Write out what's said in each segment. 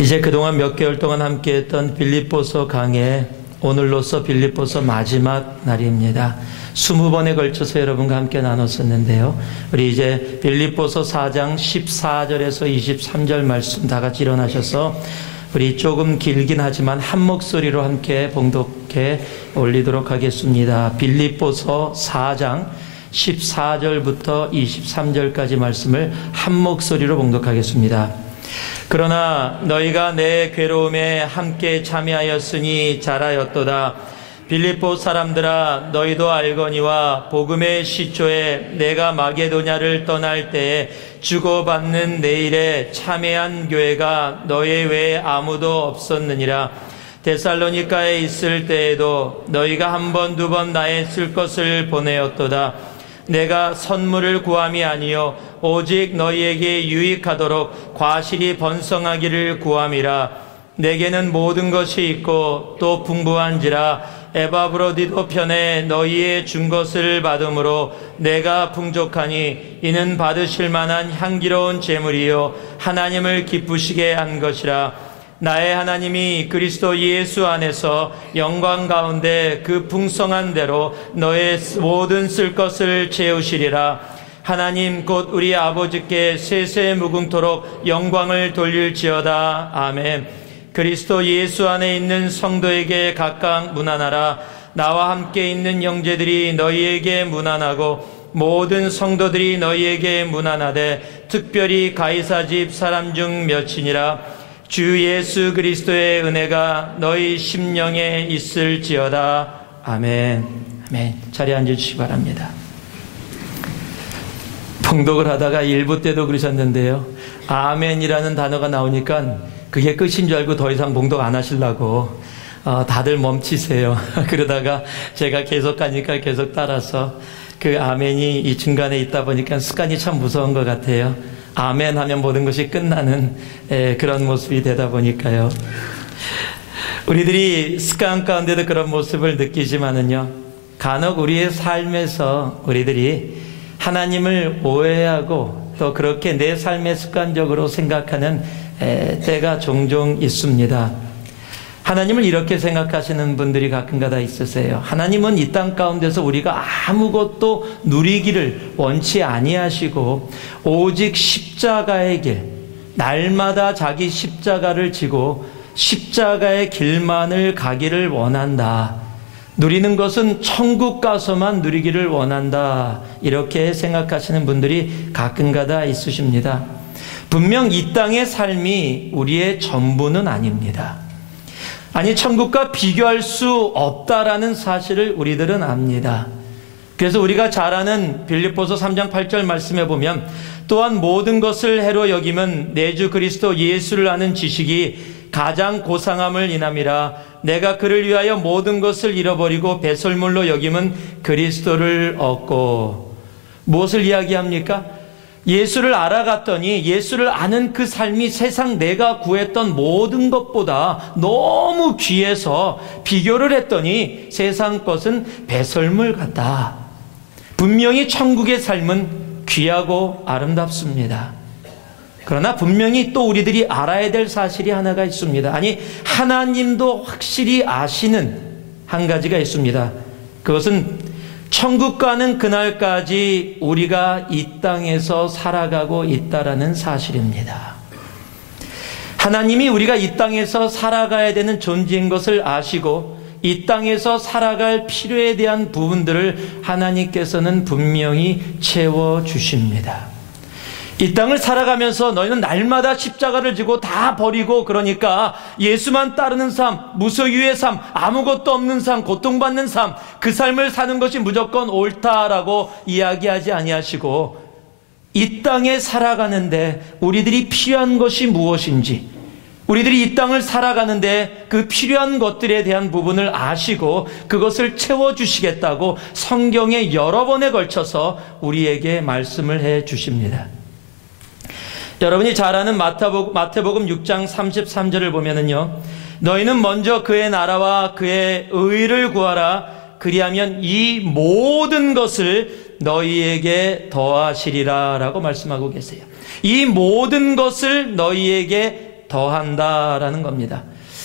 이제 그동안 몇 개월 동안 함께했던 빌립보서 강해, 오늘로써 빌립보서 마지막 날입니다. 20번에 걸쳐서 여러분과 함께 나눴었는데요. 우리 이제 빌립보서 4장 14절에서 23절 말씀 다 같이 일어나셔서 우리 조금 길긴 하지만 한 목소리로 함께 봉독해 올리도록 하겠습니다. 빌립보서 4장 14절부터 23절까지 말씀을 한 목소리로 봉독하겠습니다. 그러나 너희가 내 괴로움에 함께 참여하였으니 잘하였도다. 빌립보 사람들아, 너희도 알거니와 복음의 시초에 내가 마게도냐를 떠날 때에 주고받는 내 일에 참여한 교회가 너희 외에 아무도 없었느니라. 데살로니가에 있을 때에도 너희가 한 번, 두 번 나의 쓸 것을 보내었도다. 내가 선물을 구함이 아니요 오직 너희에게 유익하도록 과실이 번성하기를 구함이라. 내게는 모든 것이 있고 또 풍부한지라. 에바브로디도 편에 너희의 준 것을 받음으로 내가 풍족하니 이는 받으실 만한 향기로운 제물이요 하나님을 기쁘시게 한 것이라. 나의 하나님이 그리스도 예수 안에서 영광 가운데 그 풍성한 대로 너의 모든 쓸 것을 채우시리라. 하나님 곧 우리 아버지께 세세무궁토록 영광을 돌릴지어다. 아멘. 그리스도 예수 안에 있는 성도에게 각각 문안하라. 나와 함께 있는 형제들이 너희에게 문안하고 모든 성도들이 너희에게 문안하되 특별히 가이사 집 사람 중 몇이니라. 주 예수 그리스도의 은혜가 너희 심령에 있을지어다. 아멘. 아멘. 자리에 앉아주시기 바랍니다. 봉독을 하다가 일부 때도 그러셨는데요. 아멘이라는 단어가 나오니까 그게 끝인 줄 알고 더 이상 봉독 안 하시려고 다들 멈추세요. 그러다가 제가 계속 가니까 계속 따라서 그 아멘이 이 중간에 있다 보니까 습관이 참 무서운 것 같아요. 아멘 하면 모든 것이 끝나는 그런 모습이 되다 보니까요. 우리들이 습관 가운데도 그런 모습을 느끼지만은요, 간혹 우리의 삶에서 우리들이 하나님을 오해하고 또 그렇게 내 삶에 습관적으로 생각하는 때가 종종 있습니다. 하나님을 이렇게 생각하시는 분들이 가끔가다 있으세요. 하나님은 이 땅 가운데서 우리가 아무것도 누리기를 원치 아니하시고 오직 십자가의 길, 날마다 자기 십자가를 지고 십자가의 길만을 가기를 원한다. 누리는 것은 천국 가서만 누리기를 원한다. 이렇게 생각하시는 분들이 가끔가다 있으십니다. 분명 이 땅의 삶이 우리의 전부는 아닙니다. 아니, 천국과 비교할 수 없다라는 사실을 우리들은 압니다. 그래서 우리가 잘 아는 빌립보서 3장 8절 말씀에 보면 또한 모든 것을 해로 여김은 내 주 그리스도 예수를 아는 지식이 가장 고상함을 인함이라. 내가 그를 위하여 모든 것을 잃어버리고 배설물로 여김은 그리스도를 얻고. 무엇을 이야기합니까? 예수를 알아갔더니 예수를 아는 그 삶이 세상 내가 구했던 모든 것보다 너무 귀해서 비교를 했더니 세상 것은 배설물 같다. 분명히 천국의 삶은 귀하고 아름답습니다. 그러나 분명히 또 우리들이 알아야 될 사실이 하나가 있습니다. 아니, 하나님도 확실히 아시는 한 가지가 있습니다. 그것은 천국 가는 그날까지 우리가 이 땅에서 살아가고 있다라는 사실입니다. 하나님이 우리가 이 땅에서 살아가야 되는 존재인 것을 아시고 이 땅에서 살아갈 필요에 대한 부분들을 하나님께서는 분명히 채워주십니다. 이 땅을 살아가면서 너희는 날마다 십자가를 지고 다 버리고, 그러니까 예수만 따르는 삶, 무소유의 삶, 아무것도 없는 삶, 고통받는 삶, 그 삶을 사는 것이 무조건 옳다라고 이야기하지 아니하시고, 이 땅에 살아가는데 우리들이 필요한 것이 무엇인지, 우리들이 이 땅을 살아가는데 그 필요한 것들에 대한 부분을 아시고 그것을 채워주시겠다고 성경에 여러 번에 걸쳐서 우리에게 말씀을 해 주십니다. 여러분이 잘 아는 마태복음 6장 33절을 보면은요, 너희는 먼저 그의 나라와 그의 의를 구하라. 그리하면 이 모든 것을 너희에게 더하시리라 라고 말씀하고 계세요. 이 모든 것을 너희에게 더한다라는 겁니다.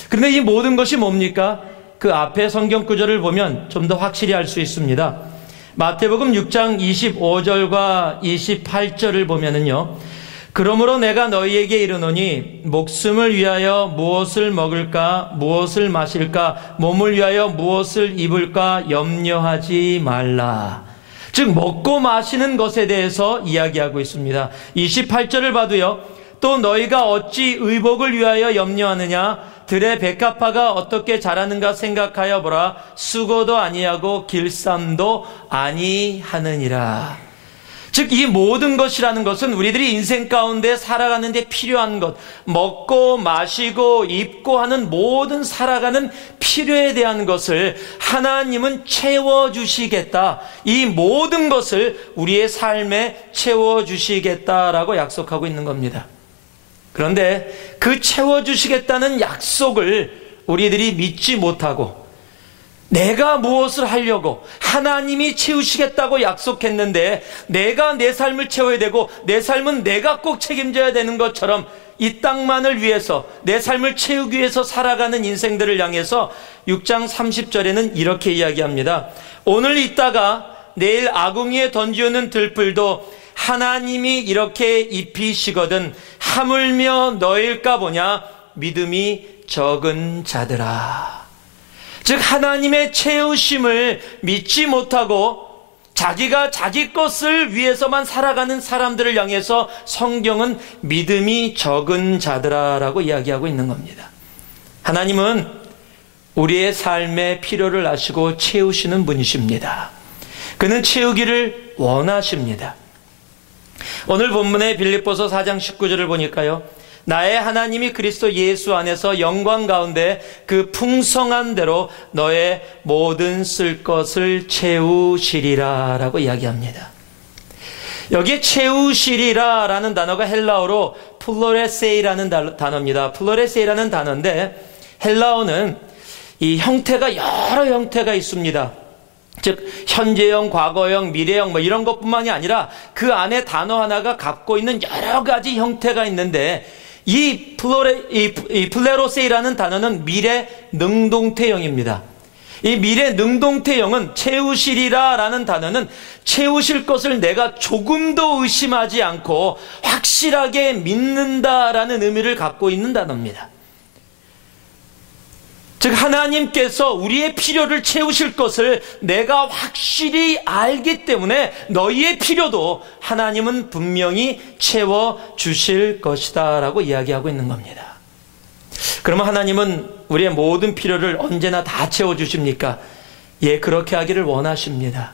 그런데 이 모든 것이 뭡니까? 그 앞에 성경 구절을 보면 좀 더 확실히 알 수 있습니다. 마태복음 6장 25절과 28절을 보면은요, 그러므로 내가 너희에게 이르노니 목숨을 위하여 무엇을 먹을까 무엇을 마실까 몸을 위하여 무엇을 입을까 염려하지 말라. 즉 먹고 마시는 것에 대해서 이야기하고 있습니다. 28절을 봐도요, 또 너희가 어찌 의복을 위하여 염려하느냐 들의 백합화가 어떻게 자라는가 생각하여 보라. 수고도 아니하고 길쌈도 아니하느니라. 즉 이 모든 것이라는 것은 우리들이 인생 가운데 살아가는 데 필요한 것, 먹고 마시고 입고 하는 모든 살아가는 필요에 대한 것을 하나님은 채워주시겠다. 이 모든 것을 우리의 삶에 채워주시겠다라고 약속하고 있는 겁니다. 그런데 그 채워주시겠다는 약속을 우리들이 믿지 못하고 내가 무엇을 하려고 하나님이 채우시겠다고 약속했는데 내가 내 삶을 채워야 되고 내 삶은 내가 꼭 책임져야 되는 것처럼 이 땅만을 위해서 내 삶을 채우기 위해서 살아가는 인생들을 향해서 6장 30절에는 이렇게 이야기합니다. 오늘 있다가 내일 아궁이에 던지우는 들풀도 하나님이 이렇게 입히시거든 하물며 너일까 보냐 믿음이 적은 자들아. 즉 하나님의 채우심을 믿지 못하고 자기가 자기 것을 위해서만 살아가는 사람들을 향해서 성경은 믿음이 적은 자들아라고 이야기하고 있는 겁니다. 하나님은 우리의 삶의 필요를 아시고 채우시는 분이십니다. 그는 채우기를 원하십니다. 오늘 본문의 빌립보서 4장 19절을 보니까요, 나의 하나님이 그리스도 예수 안에서 영광 가운데 그 풍성한 대로 너의 모든 쓸 것을 채우시리라 라고 이야기합니다. 여기에 채우시리라 라는 단어가 헬라어로 플로레세이라는 단어입니다. 플로레세이라는 단어인데 헬라어는 이 형태가 여러 형태가 있습니다. 즉 현재형, 과거형, 미래형 뭐 이런 것뿐만이 아니라 그 안에 단어 하나가 갖고 있는 여러 가지 형태가 있는데 이 플레로세이라는 단어는 미래 능동태형입니다. 이 미래 능동태형은 채우시리라 라는 단어는 채우실 것을 내가 조금도 의심하지 않고 확실하게 믿는다라는 의미를 갖고 있는 단어입니다. 즉 하나님께서 우리의 필요를 채우실 것을 내가 확실히 알기 때문에 너희의 필요도 하나님은 분명히 채워주실 것이다 라고 이야기하고 있는 겁니다. 그러면 하나님은 우리의 모든 필요를 언제나 다 채워주십니까? 예, 그렇게 하기를 원하십니다.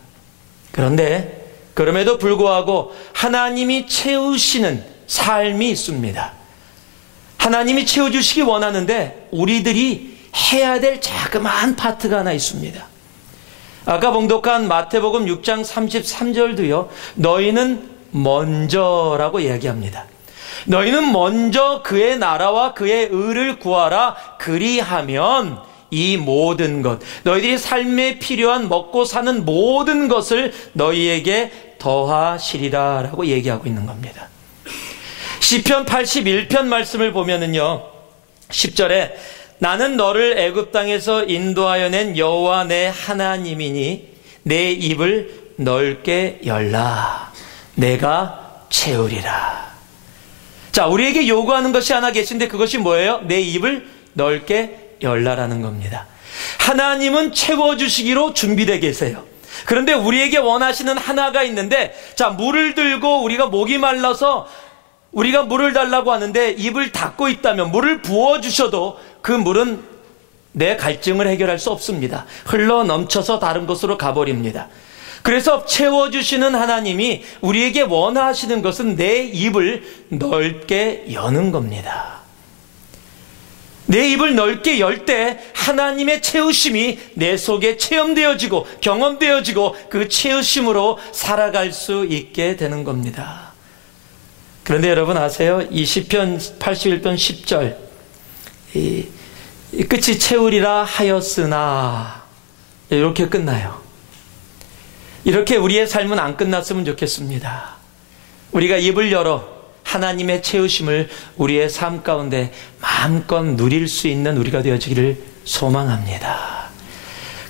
그런데 그럼에도 불구하고 하나님이 채우시는 삶이 있습니다. 하나님이 채워주시기 원하는데 우리들이 해야 될 자그마한 파트가 하나 있습니다. 아까 봉독한 마태복음 6장 33절도요. 너희는 먼저라고 이야기합니다. 너희는 먼저 그의 나라와 그의 의를 구하라. 그리하면 이 모든 것, 너희들이 삶에 필요한 먹고 사는 모든 것을 너희에게 더하시리라 라고 얘기하고 있는 겁니다. 시편 81편 말씀을 보면은요. 10절에 나는 너를 애굽 땅에서 인도하여 낸 여호와 내 하나님이니 내 입을 넓게 열라. 내가 채우리라. 자, 우리에게 요구하는 것이 하나 계신데 그것이 뭐예요? 내 입을 넓게 열라라는 겁니다. 하나님은 채워주시기로 준비되어 계세요. 그런데 우리에게 원하시는 하나가 있는데, 자, 물을 들고 우리가 목이 말라서 우리가 물을 달라고 하는데 입을 닫고 있다면 물을 부어주셔도 그 물은 내 갈증을 해결할 수 없습니다. 흘러 넘쳐서 다른 곳으로 가버립니다. 그래서 채워주시는 하나님이 우리에게 원하시는 것은 내 입을 넓게 여는 겁니다. 내 입을 넓게 열 때 하나님의 채우심이 내 속에 체험되어지고 경험되어지고 그 채우심으로 살아갈 수 있게 되는 겁니다. 그런데 여러분 아세요? 이 시편 81편 10절 이 끝이 채우리라 하였으나 이렇게 끝나요. 이렇게 우리의 삶은 안 끝났으면 좋겠습니다. 우리가 입을 열어 하나님의 채우심을 우리의 삶 가운데 마음껏 누릴 수 있는 우리가 되어지기를 소망합니다.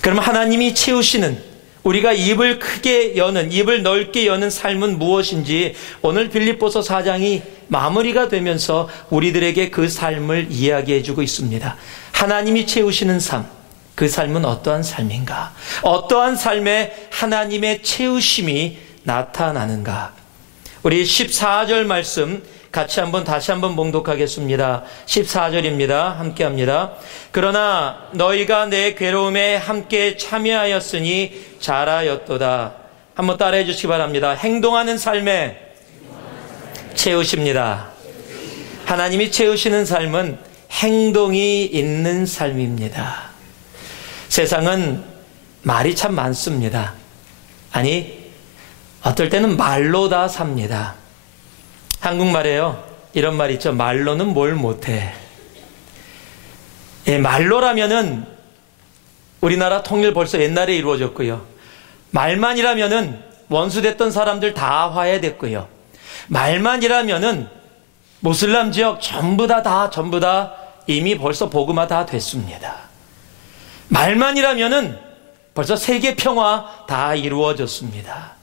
그럼 하나님이 채우시는, 우리가 입을 크게 여는, 입을 넓게 여는 삶은 무엇인지 오늘 빌립보서 4장이 마무리가 되면서 우리들에게 그 삶을 이야기해 주고 있습니다. 하나님이 채우시는 삶, 그 삶은 어떠한 삶인가? 어떠한 삶에 하나님의 채우심이 나타나는가? 우리 14절 말씀 같이 다시 한번 봉독하겠습니다. 14절입니다. 함께 합니다. 그러나 너희가 내 괴로움에 함께 참여하였으니 잘하였도다. 한번 따라해 주시기 바랍니다. 행동하는 삶에 채우십니다. 하나님이 채우시는 삶은 행동이 있는 삶입니다. 세상은 말이 참 많습니다. 아니, 어떨 때는 말로 다 삽니다. 한국말에요, 이런 말 있죠. 말로는 뭘 못해. 말로라면은 우리나라 통일 벌써 옛날에 이루어졌고요. 말만이라면은 원수됐던 사람들 다 화해됐고요. 말만이라면은 모슬람 지역 전부 다 이미 벌써 복음화 다 됐습니다. 말만이라면은 벌써 세계 평화 다 이루어졌습니다.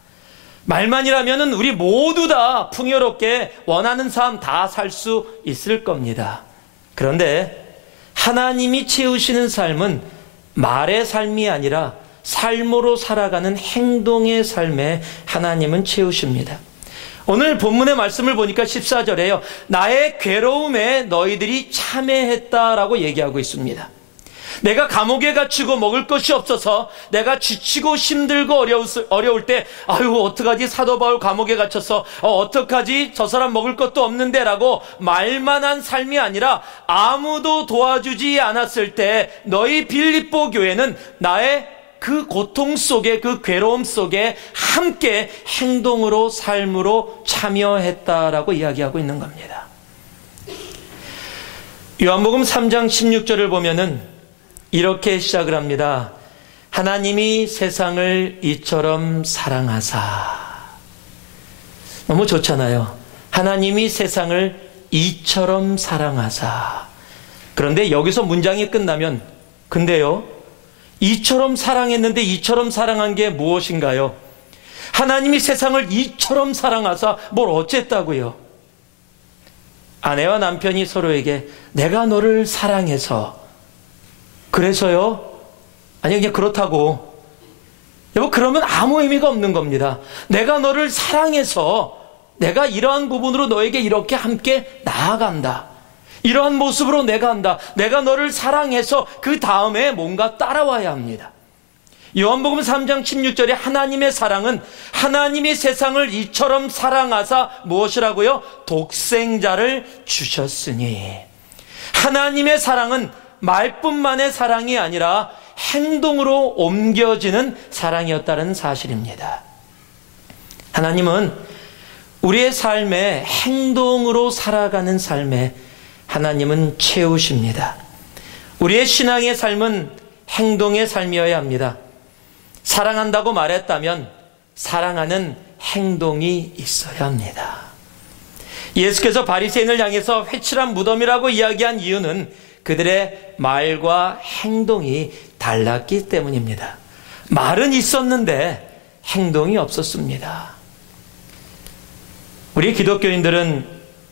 말만이라면은 우리 모두 다 풍요롭게 원하는 삶 다 살 수 있을 겁니다. 그런데 하나님이 채우시는 삶은 말의 삶이 아니라 삶으로 살아가는 행동의 삶에 하나님은 채우십니다. 오늘 본문의 말씀을 보니까 14절에요. 나의 괴로움에 너희들이 참여했다라고 얘기하고 있습니다. 내가 감옥에 갇히고 먹을 것이 없어서 내가 지치고 힘들고 어려울 때 아유 어떡하지, 사도 바울 감옥에 갇혔어, 어떡하지, 저 사람 먹을 것도 없는데 라고 말만 한 삶이 아니라 아무도 도와주지 않았을 때 너희 빌립보 교회는 나의 그 고통 속에, 그 괴로움 속에 함께 행동으로, 삶으로 참여했다라고 이야기하고 있는 겁니다. 요한복음 3장 16절을 보면은 이렇게 시작을 합니다. 하나님이 세상을 이처럼 사랑하사. 너무 좋잖아요. 하나님이 세상을 이처럼 사랑하사. 그런데 여기서 문장이 끝나면 근데요, 이처럼 사랑했는데 이처럼 사랑한 게 무엇인가요? 하나님이 세상을 이처럼 사랑하사 뭘 어쨌다고요? 아내와 남편이 서로에게 내가 너를 사랑해서 그래서요? 아니 그냥 그렇다고. 여보, 그러면 아무 의미가 없는 겁니다. 내가 너를 사랑해서 내가 이러한 부분으로 너에게 이렇게 함께 나아간다. 이러한 모습으로 내가 한다. 내가 너를 사랑해서 그 다음에 뭔가 따라와야 합니다. 요한복음 3장 16절에 하나님의 사랑은 하나님이 세상을 이처럼 사랑하사 무엇이라고요? 독생자를 주셨으니. 하나님의 사랑은 말뿐만의 사랑이 아니라 행동으로 옮겨지는 사랑이었다는 사실입니다. 하나님은 우리의 삶에 행동으로 살아가는 삶에 하나님은 채우십니다. 우리의 신앙의 삶은 행동의 삶이어야 합니다. 사랑한다고 말했다면 사랑하는 행동이 있어야 합니다. 예수께서 바리새인을 향해서 회칠한 무덤이라고 이야기한 이유는 그들의 말과 행동이 달랐기 때문입니다. 말은 있었는데 행동이 없었습니다. 우리 기독교인들은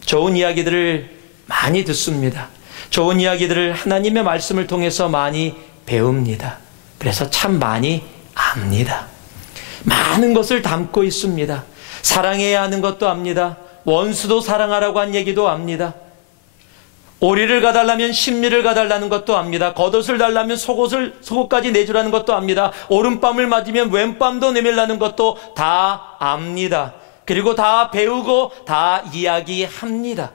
좋은 이야기들을 많이 듣습니다. 좋은 이야기들을 하나님의 말씀을 통해서 많이 배웁니다. 그래서 참 많이 압니다. 많은 것을 담고 있습니다. 사랑해야 하는 것도 압니다. 원수도 사랑하라고 한 얘기도 압니다. 오리를 가달라면 심리를 가달라는 것도 압니다. 겉옷을 달라면 속옷까지 내주라는 것도 압니다. 오른밤을 맞으면 왼밤도 내밀라는 것도 다 압니다. 그리고 다 배우고 다 이야기합니다.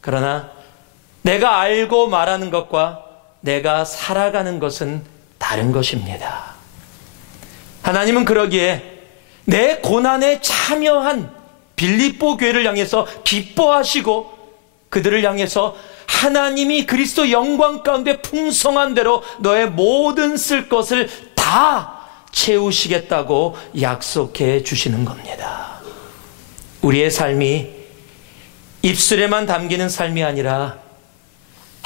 그러나 내가 알고 말하는 것과 내가 살아가는 것은 다른 것입니다. 하나님은 그러기에 내 고난에 참여한 빌립보 교회를 향해서 기뻐하시고 그들을 향해서 하나님이 그리스도 영광 가운데 풍성한 대로 너의 모든 쓸 것을 다 채우시겠다고 약속해 주시는 겁니다. 우리의 삶이 입술에만 담기는 삶이 아니라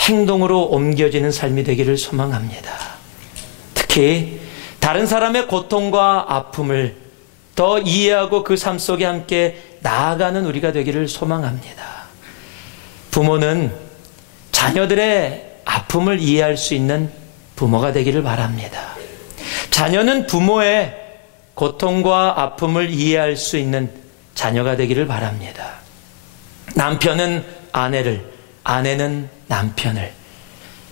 행동으로 옮겨지는 삶이 되기를 소망합니다. 특히 다른 사람의 고통과 아픔을 더 이해하고 그 삶 속에 함께 나아가는 우리가 되기를 소망합니다. 부모는 자녀들의 아픔을 이해할 수 있는 부모가 되기를 바랍니다. 자녀는 부모의 고통과 아픔을 이해할 수 있는 자녀가 되기를 바랍니다. 남편은 아내를, 아내는 남편을,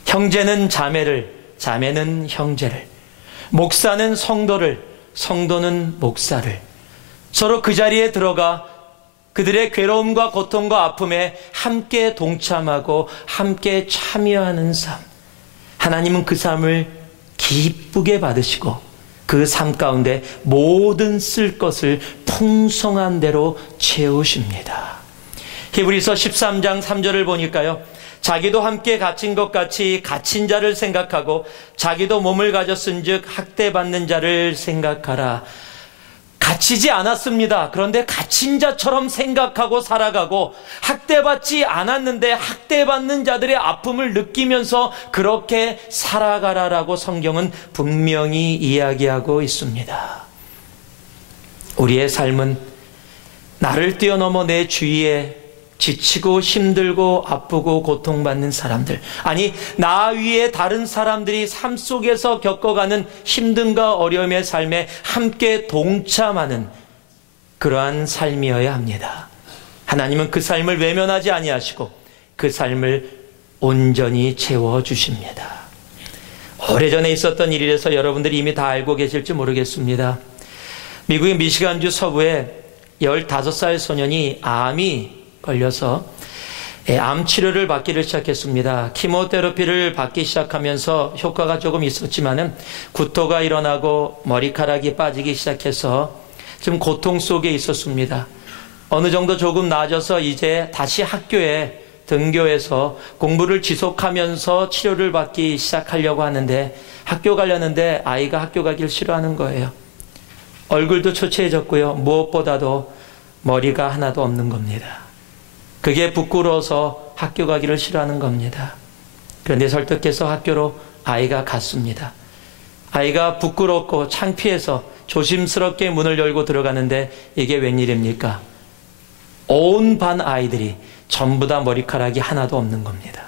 형제는 자매를, 자매는 형제를, 목사는 성도를, 성도는 목사를, 서로 그 자리에 들어가 그들의 괴로움과 고통과 아픔에 함께 동참하고 함께 참여하는 삶. 하나님은 그 삶을 기쁘게 받으시고 그 삶 가운데 모든 쓸 것을 풍성한 대로 채우십니다. 히브리서 13장 3절을 보니까요, 자기도 함께 갇힌 것 같이 갇힌 자를 생각하고 자기도 몸을 가졌은 즉 학대받는 자를 생각하라. 갇히지 않았습니다. 그런데 갇힌 자처럼 생각하고 살아가고, 학대받지 않았는데 학대받는 자들의 아픔을 느끼면서 그렇게 살아가라라고 성경은 분명히 이야기하고 있습니다. 우리의 삶은 나를 뛰어넘어 내 주위에 지치고 힘들고 아프고 고통받는 사람들, 아니 나 위에 다른 사람들이 삶 속에서 겪어가는 힘듦과 어려움의 삶에 함께 동참하는 그러한 삶이어야 합니다. 하나님은 그 삶을 외면하지 아니하시고 그 삶을 온전히 채워주십니다. 오래전에 있었던 일이라서 여러분들이 이미 다 알고 계실지 모르겠습니다. 미국의 미시간주 서부에 15살 소년이 암이 걸려서 암 치료를 받기를 시작했습니다. 키모테라피를 받기 시작하면서 효과가 조금 있었지만은 구토가 일어나고 머리카락이 빠지기 시작해서 좀 고통 속에 있었습니다. 어느 정도 조금 나아져서 이제 다시 학교에 등교해서 공부를 지속하면서 치료를 받기 시작하려고 하는데, 학교 가려는데 아이가 학교 가길 싫어하는 거예요. 얼굴도 초췌해졌고요. 무엇보다도 머리가 하나도 없는 겁니다. 그게 부끄러워서 학교 가기를 싫어하는 겁니다. 그런데 설득해서 학교로 아이가 갔습니다. 아이가 부끄럽고 창피해서 조심스럽게 문을 열고 들어가는데 이게 웬일입니까? 온 반 아이들이 전부 다 머리카락이 하나도 없는 겁니다.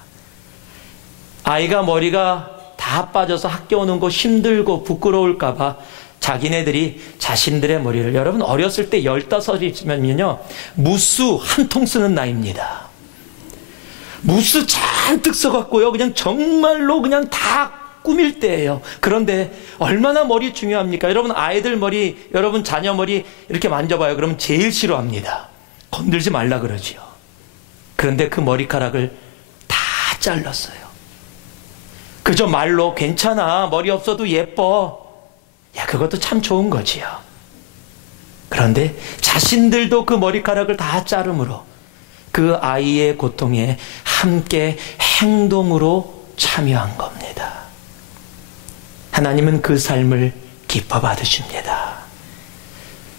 아이가 머리가 다 빠져서 학교 오는 거 힘들고 부끄러울까 봐 자기네들이 자신들의 머리를, 여러분 어렸을 때 15이면요 무수 한 통 쓰는 나이입니다. 무수 잔뜩 써갖고요 그냥 정말로 그냥 다 꾸밀 때예요. 그런데 얼마나 머리 중요합니까? 여러분 아이들 머리, 여러분 자녀 머리 이렇게 만져봐요. 그러면 제일 싫어합니다. 건들지 말라 그러지요. 그런데 그 머리카락을 다 잘랐어요. 그저 말로 괜찮아, 머리 없어도 예뻐, 야, 그것도 참 좋은 거지요. 그런데 자신들도 그 머리카락을 다 자름으로 그 아이의 고통에 함께 행동으로 참여한 겁니다. 하나님은 그 삶을 기뻐 받으십니다.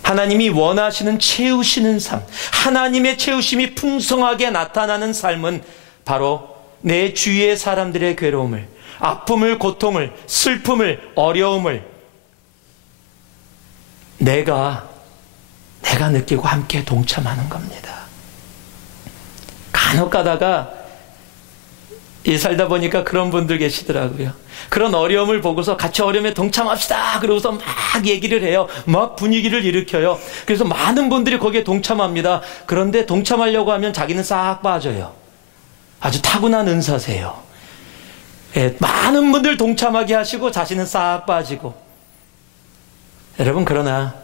하나님이 원하시는 채우시는 삶, 하나님의 채우심이 풍성하게 나타나는 삶은 바로 내 주위의 사람들의 괴로움을, 아픔을, 고통을, 슬픔을, 어려움을 내가 느끼고 함께 동참하는 겁니다. 간혹 가다가 이 살다 보니까 그런 분들 계시더라고요. 그런 어려움을 보고서 같이 어려움에 동참합시다 그러고서 막 얘기를 해요. 막 분위기를 일으켜요. 그래서 많은 분들이 거기에 동참합니다. 그런데 동참하려고 하면 자기는 싹 빠져요. 아주 타고난 은사세요. 예, 많은 분들 동참하게 하시고 자신은 싹 빠지고. 여러분, 그러나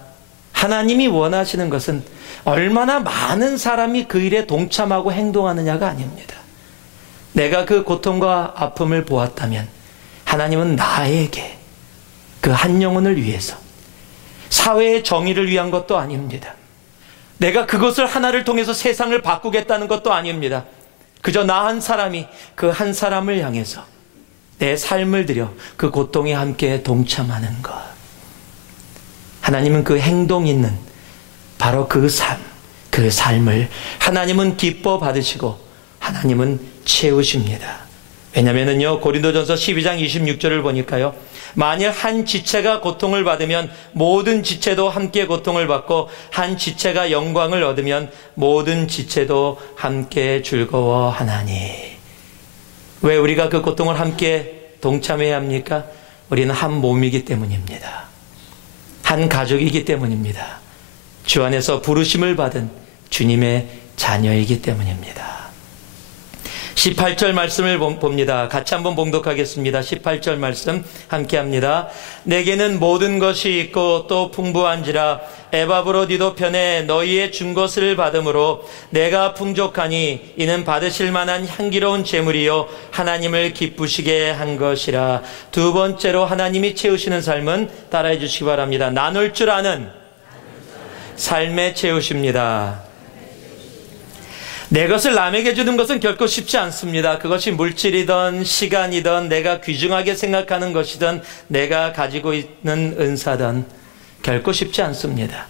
하나님이 원하시는 것은 얼마나 많은 사람이 그 일에 동참하고 행동하느냐가 아닙니다. 내가 그 고통과 아픔을 보았다면 하나님은 나에게 그 한 영혼을 위해서, 사회의 정의를 위한 것도 아닙니다. 내가 그것을 하나를 통해서 세상을 바꾸겠다는 것도 아닙니다. 그저 나 한 사람이 그 한 사람을 향해서 내 삶을 들여 그 고통에 함께 동참하는 것. 하나님은 그 행동 있는 바로 그 삶, 그 삶을 하나님은 기뻐 받으시고 하나님은 채우십니다. 왜냐면은요, 고린도전서 12장 26절을 보니까요, 만일 한 지체가 고통을 받으면 모든 지체도 함께 고통을 받고 한 지체가 영광을 얻으면 모든 지체도 함께 즐거워하나니. 왜 우리가 그 고통을 함께 동참해야 합니까? 우리는 한 몸이기 때문입니다. 한 가족이기 때문입니다. 주 안에서 부르심을 받은 주님의 자녀이기 때문입니다. 18절 말씀을 봅니다. 같이 한번 봉독하겠습니다. 18절 말씀 함께 합니다. 내게는 모든 것이 있고 또 풍부한지라 에바브로디도 편에 너희의 준 것을 받음으로 내가 풍족하니 이는 받으실 만한 향기로운 제물이요 하나님을 기쁘시게 한 것이라. 두 번째로 하나님이 채우시는 삶은 따라해 주시기 바랍니다. 나눌 줄 아는 삶에 채우십니다. 내 것을 남에게 주는 것은 결코 쉽지 않습니다. 그것이 물질이든 시간이든 내가 귀중하게 생각하는 것이든 내가 가지고 있는 은사든 결코 쉽지 않습니다.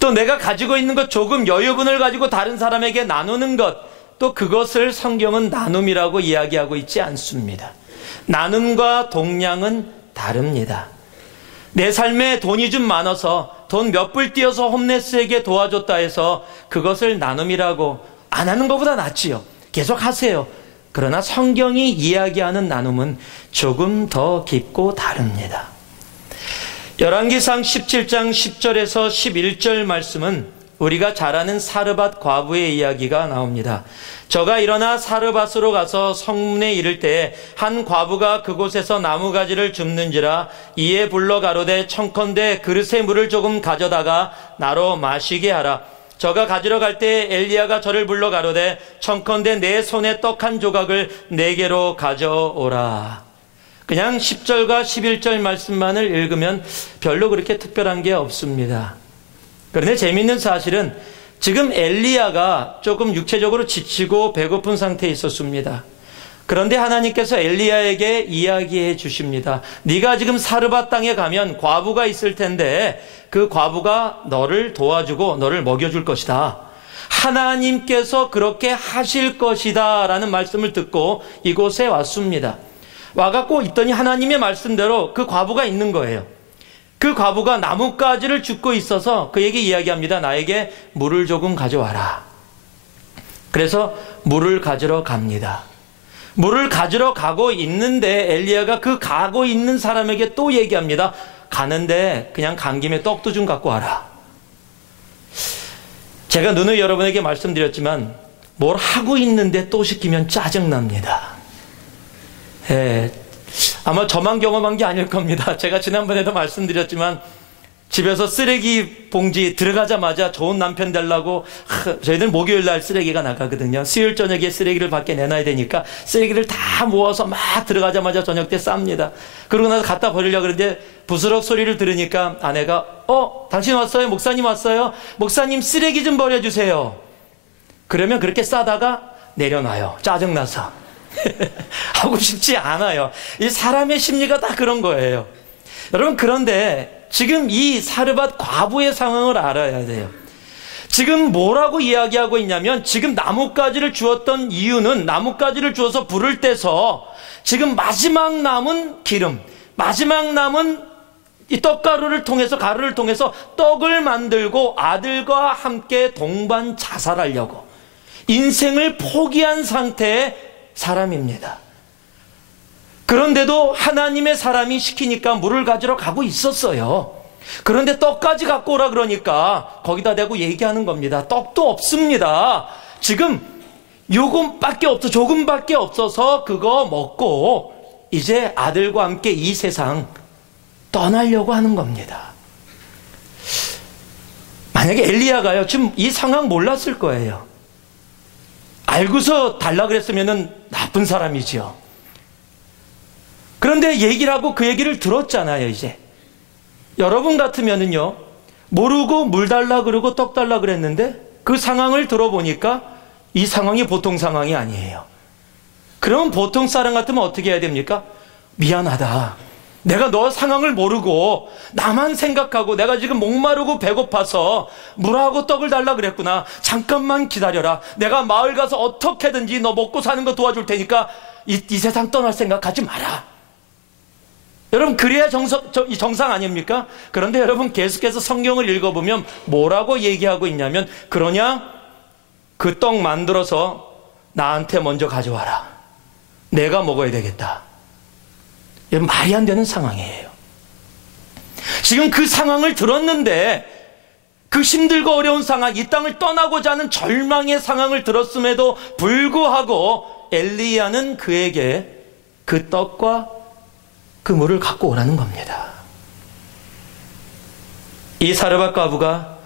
또 내가 가지고 있는 것 조금 여유분을 가지고 다른 사람에게 나누는 것, 또 그것을 성경은 나눔이라고 이야기하고 있지 않습니다. 나눔과 동량은 다릅니다. 내 삶에 돈이 좀 많아서 돈 몇 불 띄어서 홈레스에게 도와줬다 해서 그것을 나눔이라고 안 하는 것보다 낫지요. 계속 하세요. 그러나 성경이 이야기하는 나눔은 조금 더 깊고 다릅니다. 열왕기상 17장 10절에서 11절 말씀은 우리가 잘 아는 사르밧 과부의 이야기가 나옵니다. 저가 일어나 사르밧으로 가서 성문에 이를 때에 한 과부가 그곳에서 나무가지를 줍는지라 이에 불러 가로되 청컨대 그릇에 물을 조금 가져다가 나로 마시게 하라. 저가 가지러 갈 때 엘리야가 저를 불러 가로되 청컨대 내 손에 떡 한 조각을 내게로 가져오라. 그냥 10절과 11절 말씀만을 읽으면 별로 그렇게 특별한 게 없습니다. 그런데 재미있는 사실은 지금 엘리야가 조금 육체적으로 지치고 배고픈 상태에 있었습니다. 그런데 하나님께서 엘리야에게 이야기해 주십니다. 네가 지금 사르밧 땅에 가면 과부가 있을 텐데 그 과부가 너를 도와주고 너를 먹여줄 것이다. 하나님께서 그렇게 하실 것이다 라는 말씀을 듣고 이곳에 왔습니다. 와갖고 있더니 하나님의 말씀대로 그 과부가 있는 거예요. 그 과부가 나뭇가지를 줍고 있어서 그에게 이야기합니다. 나에게 물을 조금 가져와라. 그래서 물을 가지러 갑니다. 물을 가지러 가고 있는데 엘리야가 그 가고 있는 사람에게 또 얘기합니다. 가는데 그냥 간 김에 떡도 좀 갖고 와라. 제가 누누이 여러분에게 말씀드렸지만 뭘 하고 있는데 또 시키면 짜증납니다. 아마 저만 경험한 게 아닐 겁니다. 제가 지난번에도 말씀드렸지만 집에서 쓰레기 봉지 들어가자마자 좋은 남편 되려고 저희들 목요일 날 쓰레기가 나가거든요. 수요일 저녁에 쓰레기를 밖에 내놔야 되니까 쓰레기를 다 모아서 막 들어가자마자 저녁 때 쌉니다. 그러고 나서 갖다 버리려고 그러는데 부스럭 소리를 들으니까 아내가 당신 왔어요? 목사님 왔어요? 목사님 쓰레기 좀 버려주세요. 그러면 그렇게 싸다가 내려놔요. 짜증나서. 하고 싶지 않아요. 이 사람의 심리가 다 그런 거예요. 여러분, 그런데 지금 이 사르밧 과부의 상황을 알아야 돼요. 지금 뭐라고 이야기하고 있냐면 지금 나뭇가지를 주었던 이유는 나뭇가지를 주어서 불을 떼서 지금 마지막 남은 기름, 마지막 남은 이 떡가루를 통해서 가루를 통해서 떡을 만들고 아들과 함께 동반 자살하려고 인생을 포기한 상태의 사람입니다. 그런데도 하나님의 사람이 시키니까 물을 가지러 가고 있었어요. 그런데 떡까지 갖고 오라 그러니까 거기다 대고 얘기하는 겁니다. 떡도 없습니다. 지금 요금밖에 없어, 조금밖에 없어서 그거 먹고 이제 아들과 함께 이 세상 떠나려고 하는 겁니다. 만약에 엘리야가요, 지금 이 상황 몰랐을 거예요. 알고서 달라 그랬으면 나쁜 사람이지요. 그런데 얘기를 하고 그 얘기를 들었잖아요, 이제. 여러분 같으면은요, 모르고 물 달라 그러고 떡 달라 그랬는데 그 상황을 들어보니까 이 상황이 보통 상황이 아니에요. 그럼 보통 사람 같으면 어떻게 해야 됩니까? 미안하다. 내가 너 상황을 모르고 나만 생각하고 내가 지금 목마르고 배고파서 물하고 떡을 달라 그랬구나. 잠깐만 기다려라. 내가 마을 가서 어떻게든지 너 먹고 사는 거 도와줄 테니까 이 세상 떠날 생각하지 마라. 여러분, 그래야 정상 아닙니까? 그런데 여러분, 계속해서 성경을 읽어보면 뭐라고 얘기하고 있냐면, 그러냐? 그 떡 만들어서 나한테 먼저 가져와라. 내가 먹어야 되겠다. 이건 말이 안 되는 상황이에요. 지금 그 상황을 들었는데, 그 힘들고 어려운 상황, 이 땅을 떠나고자 하는 절망의 상황을 들었음에도 불구하고 엘리야는 그에게 그 떡과 그 물을 갖고 오라는 겁니다. 이 사르밧 과부가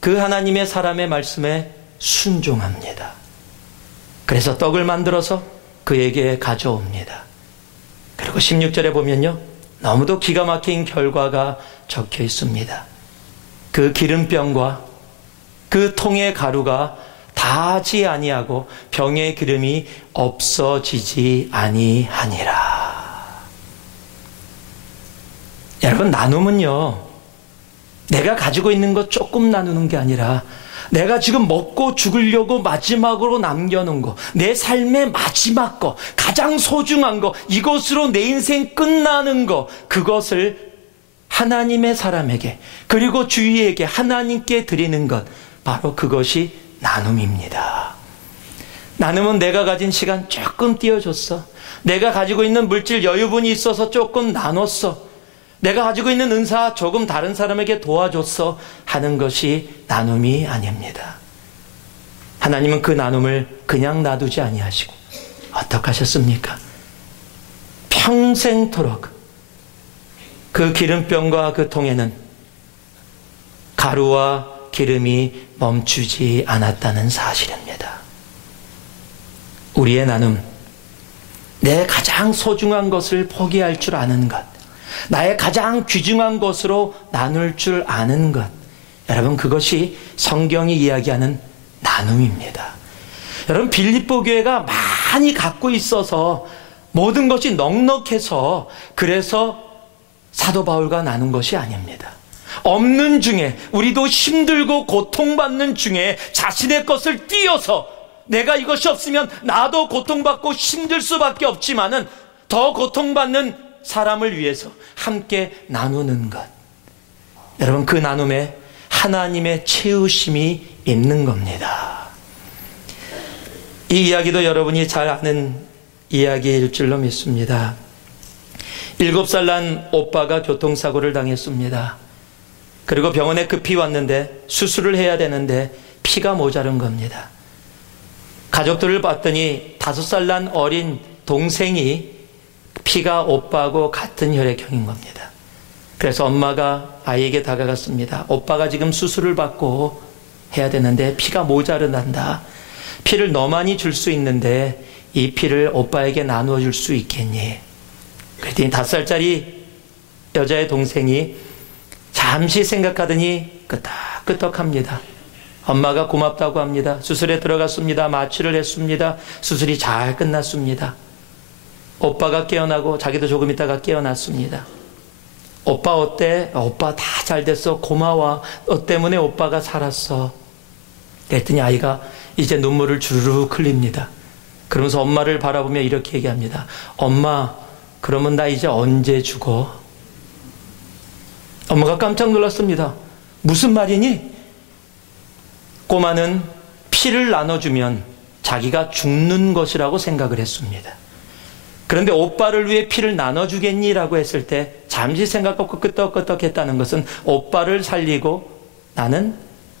그 하나님의 사람의 말씀에 순종합니다. 그래서 떡을 만들어서 그에게 가져옵니다. 그리고 16절에 보면요, 너무도 기가 막힌 결과가 적혀 있습니다. 그 기름병과 그 통의 가루가 다하지 아니하고 병의 기름이 없어지지 아니하니라. 여러분, 나눔은요, 내가 가지고 있는 것 조금 나누는 게 아니라 내가 지금 먹고 죽으려고 마지막으로 남겨놓은 거, 내 삶의 마지막 거, 가장 소중한 거, 이것으로 내 인생 끝나는 거, 그것을 하나님의 사람에게, 그리고 주위에게, 하나님께 드리는 것, 바로 그것이 나눔입니다. 나눔은 내가 가진 시간 조금 띄워줬어. 내가 가지고 있는 물질 여유분이 있어서 조금 나눴어. 내가 가지고 있는 은사 조금 다른 사람에게 도와줬어 하는 것이 나눔이 아닙니다. 하나님은 그 나눔을 그냥 놔두지 아니하시고 어떻게 하셨습니까? 평생토록 그 기름병과 그 통에는 가루와 기름이 멈추지 않았다는 사실입니다. 우리의 나눔, 내 가장 소중한 것을 포기할 줄 아는 것, 나의 가장 귀중한 것으로 나눌 줄 아는 것, 여러분, 그것이 성경이 이야기하는 나눔입니다. 여러분, 빌립보 교회가 많이 갖고 있어서 모든 것이 넉넉해서 그래서 사도 바울과 나눈 것이 아닙니다. 없는 중에, 우리도 힘들고 고통받는 중에 자신의 것을 띄어서 내가 이것이 없으면 나도 고통받고 힘들 수밖에 없지만은 더 고통받는 사람을 위해서 함께 나누는 것, 여러분, 그 나눔에 하나님의 채우심이 있는 겁니다. 이 이야기도 여러분이 잘 아는 이야기일 줄로 믿습니다. 7살 난 오빠가 교통사고를 당했습니다. 그리고 병원에 급히 왔는데 수술을 해야 되는데 피가 모자른 겁니다. 가족들을 봤더니 5살 난 어린 동생이 피가 오빠하고 같은 혈액형인 겁니다. 그래서 엄마가 아이에게 다가갔습니다. 오빠가 지금 수술을 받고 해야 되는데 피가 모자른단다. 피를 너만이 줄 수 있는데 이 피를 오빠에게 나누어 줄 수 있겠니? 그랬더니 5살짜리 여자의 동생이 잠시 생각하더니 끄떡끄떡합니다. 엄마가 고맙다고 합니다. 수술에 들어갔습니다. 마취를 했습니다. 수술이 잘 끝났습니다. 오빠가 깨어나고 자기도 조금 있다가 깨어났습니다. 오빠 어때? 오빠 다 잘 됐어. 고마워. 너 때문에 오빠가 살았어. 그랬더니 아이가 이제 눈물을 주르륵 흘립니다. 그러면서 엄마를 바라보며 이렇게 얘기합니다. 엄마, 그러면 나 이제 언제 죽어? 엄마가 깜짝 놀랐습니다. 무슨 말이니? 꼬마는 피를 나눠주면 자기가 죽는 것이라고 생각을 했습니다. 그런데 오빠를 위해 피를 나눠주겠니? 라고 했을 때 잠시 생각하고 끄떡끄떡 했다는 것은 오빠를 살리고 나는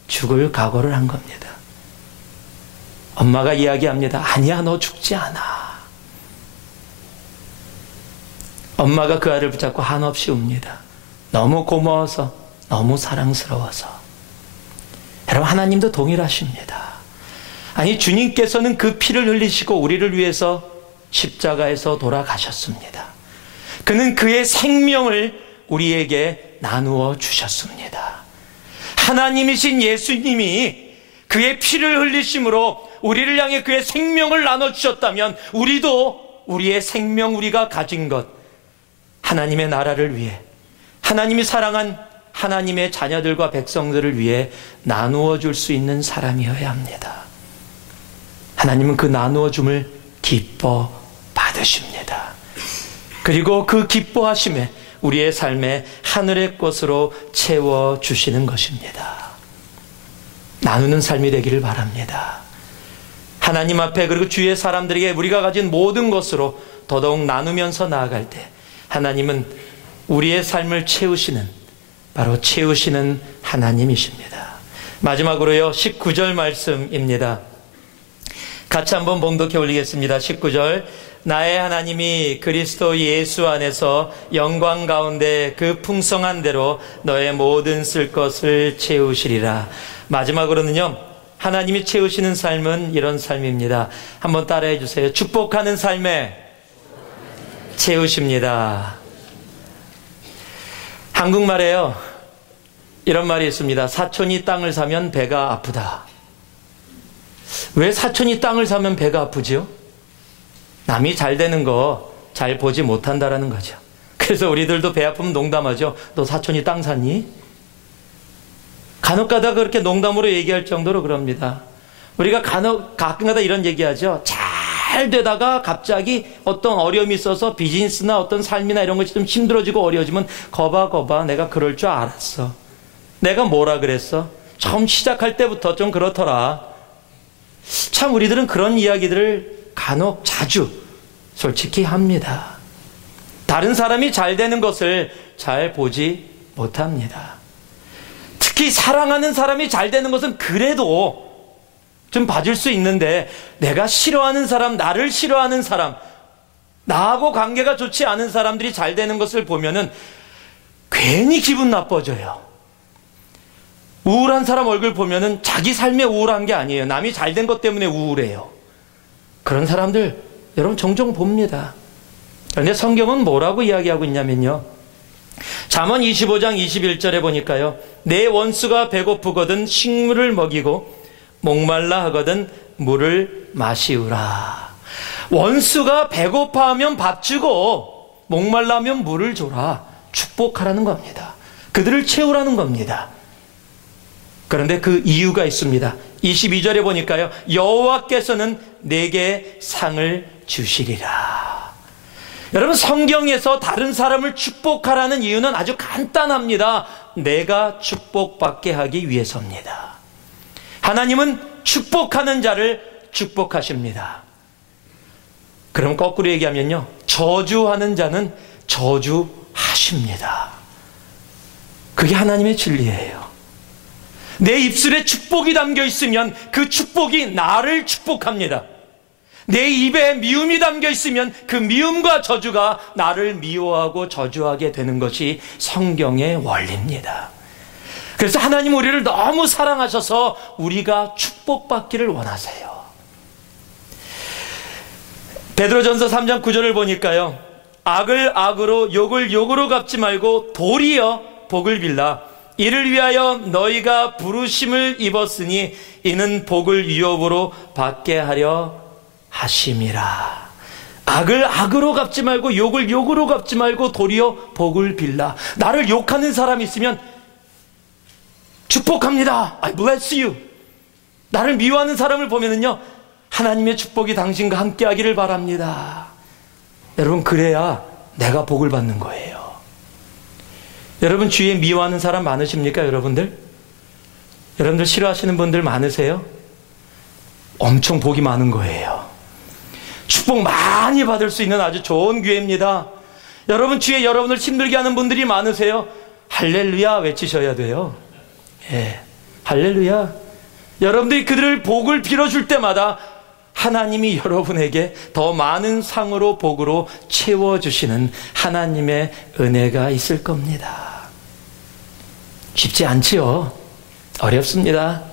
죽을 각오를 한 겁니다. 엄마가 이야기합니다. 아니야, 너 죽지 않아. 엄마가 그 아이를 붙잡고 한없이 웁니다. 너무 고마워서, 너무 사랑스러워서. 여러분, 하나님도 동일하십니다. 아니, 주님께서는 그 피를 흘리시고 우리를 위해서 십자가에서 돌아가셨습니다. 그는 그의 생명을 우리에게 나누어 주셨습니다. 하나님이신 예수님이 그의 피를 흘리심으로 우리를 향해 그의 생명을 나눠주셨다면 우리도 우리의 생명, 우리가 가진 것, 하나님의 나라를 위해, 하나님이 사랑한 하나님의 자녀들과 백성들을 위해 나누어 줄 수 있는 사람이어야 합니다. 하나님은 그 나누어 줌을 기뻐 받으십니다. 그리고 그 기뻐하심에 우리의 삶에 하늘의 것으로 채워주시는 것입니다. 나누는 삶이 되기를 바랍니다. 하나님 앞에 그리고 주위의 사람들에게 우리가 가진 모든 것으로 더더욱 나누면서 나아갈 때 하나님은 우리의 삶을 채우시는, 바로 채우시는 하나님이십니다. 마지막으로요, 19절 말씀입니다. 같이 한번 봉독해 올리겠습니다. 19절. 나의 하나님이 그리스도 예수 안에서 영광 가운데 그 풍성한 대로 너의 모든 쓸 것을 채우시리라. 마지막으로는요, 하나님이 채우시는 삶은 이런 삶입니다. 한번 따라해 주세요. 축복하는 삶에 채우십니다. 한국말에요, 이런 말이 있습니다. 사촌이 땅을 사면 배가 아프다. 왜 사촌이 땅을 사면 배가 아프지요? 남이 잘 되는 거 잘 보지 못한다라는 거죠. 그래서 우리들도 배 아프면 농담하죠. 너 사촌이 땅 샀니? 간혹가다 그렇게 농담으로 얘기할 정도로 그럽니다. 우리가 가끔가다 이런 얘기하죠. 잘 되다가 갑자기 어떤 어려움이 있어서 비즈니스나 어떤 삶이나 이런 것이 좀 힘들어지고 어려워지면 거봐 내가 그럴 줄 알았어. 내가 뭐라 그랬어? 처음 시작할 때부터 좀 그렇더라. 참 우리들은 그런 이야기들을 간혹 자주 솔직히 합니다. 다른 사람이 잘 되는 것을 잘 보지 못합니다. 특히 사랑하는 사람이 잘 되는 것은 그래도 좀 봐줄 수 있는데, 내가 싫어하는 사람, 나를 싫어하는 사람, 나하고 관계가 좋지 않은 사람들이 잘 되는 것을 보면은 괜히 기분 나빠져요. 우울한 사람 얼굴 보면은 자기 삶에 우울한 게 아니에요. 남이 잘 된 것 때문에 우울해요. 그런 사람들 여러분 종종 봅니다. 그런데 성경은 뭐라고 이야기하고 있냐면요, 잠언 25장 21절에 보니까요, 내 원수가 배고프거든 식물을 먹이고 목말라 하거든 물을 마시우라. 원수가 배고파하면 밥 주고 목말라 하면 물을 줘라. 축복하라는 겁니다. 그들을 채우라는 겁니다. 그런데 그 이유가 있습니다. 22절에 보니까요, 여호와께서는 내게 상을 주시리라. 여러분, 성경에서 다른 사람을 축복하라는 이유는 아주 간단합니다. 내가 축복받게 하기 위해서입니다. 하나님은 축복하는 자를 축복하십니다. 그럼 거꾸로 얘기하면요, 저주하는 자는 저주하십니다. 그게 하나님의 진리예요. 내 입술에 축복이 담겨 있으면 그 축복이 나를 축복합니다. 내 입에 미움이 담겨 있으면 그 미움과 저주가 나를 미워하고 저주하게 되는 것이 성경의 원리입니다. 그래서 하나님 우리를 너무 사랑하셔서 우리가 축복받기를 원하세요. 베드로전서 3장 9절을 보니까요, 악을 악으로 욕을 욕으로 갚지 말고 도리어 복을 빌라. 이를 위하여 너희가 부르심을 입었으니 이는 복을 유업으로 받게 하려 하심이라. 악을 악으로 갚지 말고 욕을 욕으로 갚지 말고 도리어 복을 빌라. 나를 욕하는 사람이 있으면 축복합니다. I bless you. 나를 미워하는 사람을 보면은요, 하나님의 축복이 당신과 함께 하기를 바랍니다. 여러분, 그래야 내가 복을 받는 거예요. 여러분 주위에 미워하는 사람 많으십니까? 여러분들 싫어하시는 분들 많으세요? 엄청 복이 많은 거예요. 축복 많이 받을 수 있는 아주 좋은 기회입니다. 여러분 주위에 여러분을 힘들게 하는 분들이 많으세요? 할렐루야 외치셔야 돼요. 예, 할렐루야. 여러분들이 그들을 복을 빌어줄 때마다 하나님이 여러분에게 더 많은 상으로 복으로 채워주시는 하나님의 은혜가 있을 겁니다. 쉽지 않지요. 어렵습니다.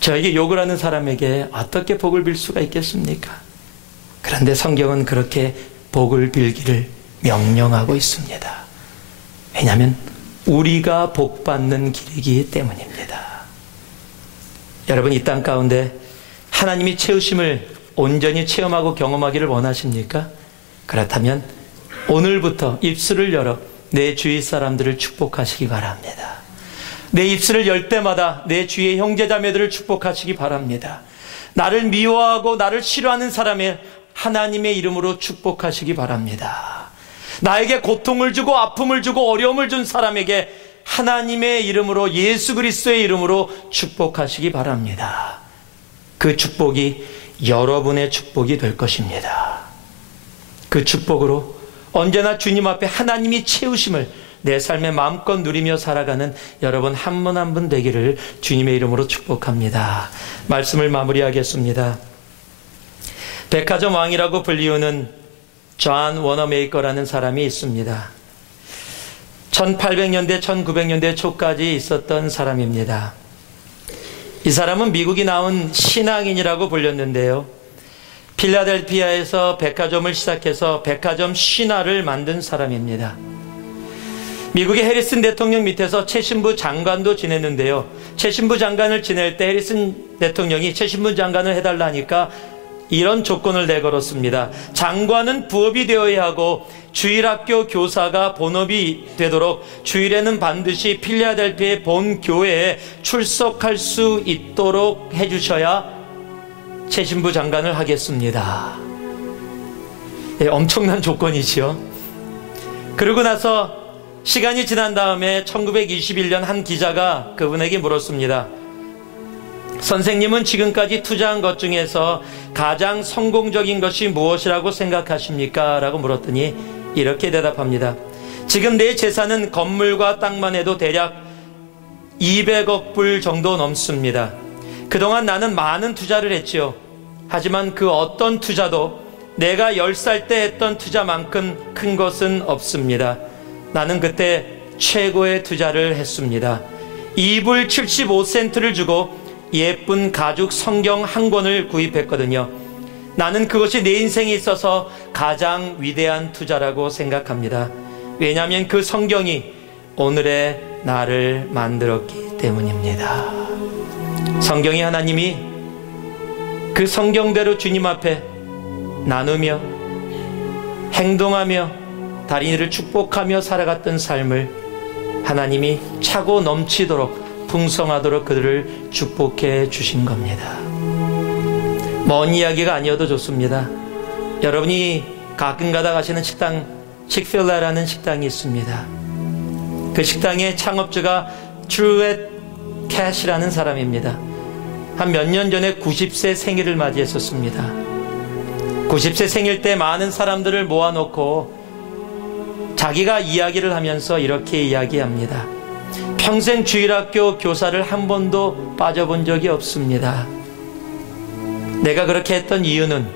저에게 욕을 하는 사람에게 어떻게 복을 빌 수가 있겠습니까? 그런데 성경은 그렇게 복을 빌기를 명령하고 있습니다. 왜냐하면 우리가 복받는 길이기 때문입니다. 여러분, 이 땅 가운데 하나님이 채우심을 온전히 체험하고 경험하기를 원하십니까? 그렇다면 오늘부터 입술을 열어 내 주위 사람들을 축복하시기 바랍니다. 내 입술을 열 때마다 내 주위의 형제자매들을 축복하시기 바랍니다. 나를 미워하고 나를 싫어하는 사람의 하나님의 이름으로 축복하시기 바랍니다. 나에게 고통을 주고 아픔을 주고 어려움을 준 사람에게 하나님의 이름으로, 예수 그리스도의 이름으로 축복하시기 바랍니다. 그 축복이 여러분의 축복이 될 것입니다. 그 축복으로 언제나 주님 앞에 하나님이 채우심을 내 삶에 마음껏 누리며 살아가는 여러분 한 분 한 분 되기를 주님의 이름으로 축복합니다. 말씀을 마무리하겠습니다. 백화점 왕이라고 불리우는 존 워너메이커라는 사람이 있습니다. 1800년대, 1900년대 초까지 있었던 사람입니다. 이 사람은 미국이 나온 신앙인이라고 불렸는데요. 필라델피아에서 백화점을 시작해서 백화점 신화를 만든 사람입니다. 미국의 해리슨 대통령 밑에서 최신부 장관도 지냈는데요. 최신부 장관을 지낼 때 해리슨 대통령이 최신부 장관을 해달라니까 이런 조건을 내걸었습니다. 장관은 부업이 되어야 하고 주일학교 교사가 본업이 되도록 주일에는 반드시 필라델피아의 본 교회에 출석할 수 있도록 해주셔야 최신부 장관을 하겠습니다. 예, 엄청난 조건이지요. 그러고 나서 시간이 지난 다음에 1921년 한 기자가 그분에게 물었습니다. 선생님은 지금까지 투자한 것 중에서 가장 성공적인 것이 무엇이라고 생각하십니까? 라고 물었더니 이렇게 대답합니다. 지금 내 재산은 건물과 땅만 해도 대략 200억 불 정도 넘습니다. 그동안 나는 많은 투자를 했지요. 하지만 그 어떤 투자도 내가 10살 때 했던 투자만큼 큰 것은 없습니다. 나는 그때 최고의 투자를 했습니다. 2불 75센트를 주고 예쁜 가죽 성경 한 권을 구입했거든요. 나는 그것이 내 인생에 있어서 가장 위대한 투자라고 생각합니다. 왜냐하면 그 성경이 오늘의 나를 만들었기 때문입니다. 성경이 하나님이 그 성경대로 주님 앞에 나누며 행동하며 다른 이를 축복하며 살아갔던 삶을 하나님이 차고 넘치도록 풍성하도록 그들을 축복해 주신 겁니다. 먼 이야기가 아니어도 좋습니다. 여러분이 가끔 가다 가시는 식당, 칙필라라는 식당이 있습니다. 그 식당의 창업주가 트루엣 캣이라는 사람입니다. 한 몇 년 전에 90세 생일을 맞이했었습니다. 90세 생일 때 많은 사람들을 모아놓고 자기가 이야기를 하면서 이렇게 이야기합니다. 평생 주일학교 교사를 한 번도 빠져본 적이 없습니다. 내가 그렇게 했던 이유는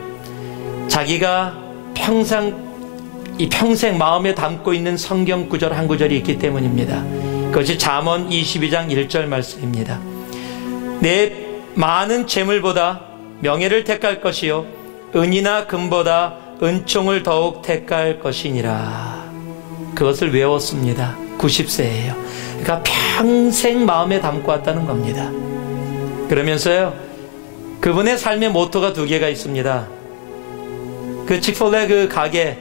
자기가 평생 마음에 담고 있는 성경 구절 한 구절이 있기 때문입니다. 그것이 잠언 22장 1절 말씀입니다. 내 많은 재물보다 명예를 택할 것이요 은이나 금보다 은총을 더욱 택할 것이니라. 그것을 외웠습니다. 90세예요. 그러니까 평생 마음에 담고 왔다는 겁니다. 그러면서요, 그분의 삶의 모토가 두 개가 있습니다. 그 칙폴레 그 가게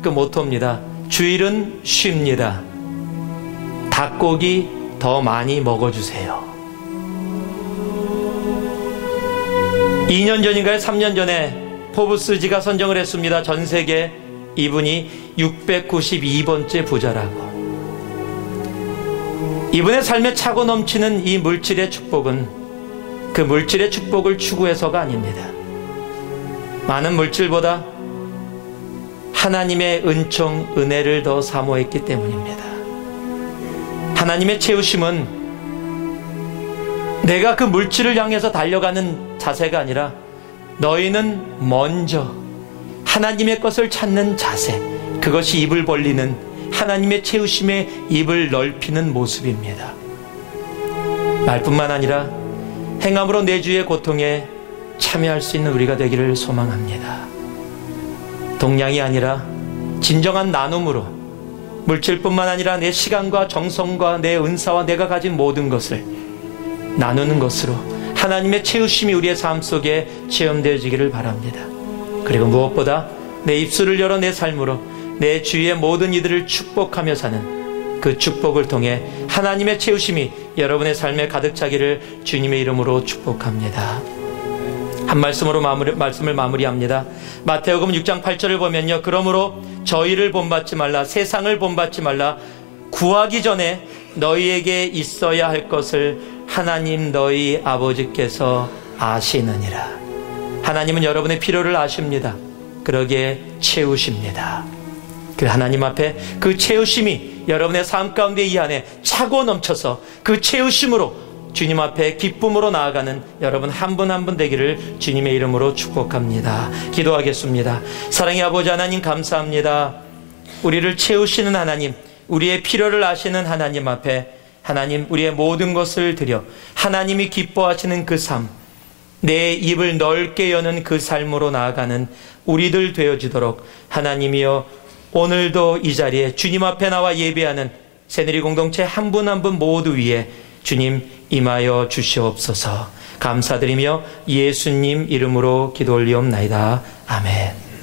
그 모토입니다. 주일은 쉽니다. 닭고기 더 많이 먹어주세요. 2년 전인가요? 3년 전에 포브스지가 선정을 했습니다. 전 세계 이분이 692번째 부자라고. 이분의 삶에 차고 넘치는 이 물질의 축복은 그 물질의 축복을 추구해서가 아닙니다. 많은 물질보다 하나님의 은총, 은혜를 더 사모했기 때문입니다. 하나님의 채우심은 내가 그 물질을 향해서 달려가는 자세가 아니라 너희는 먼저 하나님의 것을 찾는 자세, 그것이 입을 벌리는 하나님의 채우심에 입을 넓히는 모습입니다. 말뿐만 아니라 행함으로 내 주의 고통에 참여할 수 있는 우리가 되기를 소망합니다. 동량이 아니라 진정한 나눔으로 물질뿐만 아니라 내 시간과 정성과 내 은사와 내가 가진 모든 것을 나누는 것으로 하나님의 채우심이 우리의 삶 속에 체험되어지기를 바랍니다. 그리고 무엇보다 내 입술을 열어 내 삶으로 내 주위의 모든 이들을 축복하며 사는 그 축복을 통해 하나님의 채우심이 여러분의 삶에 가득 차기를 주님의 이름으로 축복합니다. 한 말씀으로 말씀을 마무리합니다. 마태복음 6장 8절을 보면요, 그러므로 저희를 본받지 말라, 세상을 본받지 말라. 구하기 전에 너희에게 있어야 할 것을 하나님 너희 아버지께서 아시느니라. 하나님은 여러분의 필요를 아십니다. 그러기에 채우십니다. 그 하나님 앞에 그 채우심이 여러분의 삶 가운데 이 안에 차고 넘쳐서 그 채우심으로 주님 앞에 기쁨으로 나아가는 여러분 한 분 한 분 되기를 주님의 이름으로 축복합니다. 기도하겠습니다. 사랑의 아버지 하나님, 감사합니다. 우리를 채우시는 하나님, 우리의 필요를 아시는 하나님 앞에 하나님, 우리의 모든 것을 드려 하나님이 기뻐하시는 그 삶, 내 입을 넓게 여는 그 삶으로 나아가는 우리들 되어지도록 하나님이여, 오늘도 이 자리에 주님 앞에 나와 예배하는 새누리 공동체 한 분 한 분 모두 위에 주님 임하여 주시옵소서. 감사드리며 예수님 이름으로 기도 올리옵나이다. 아멘.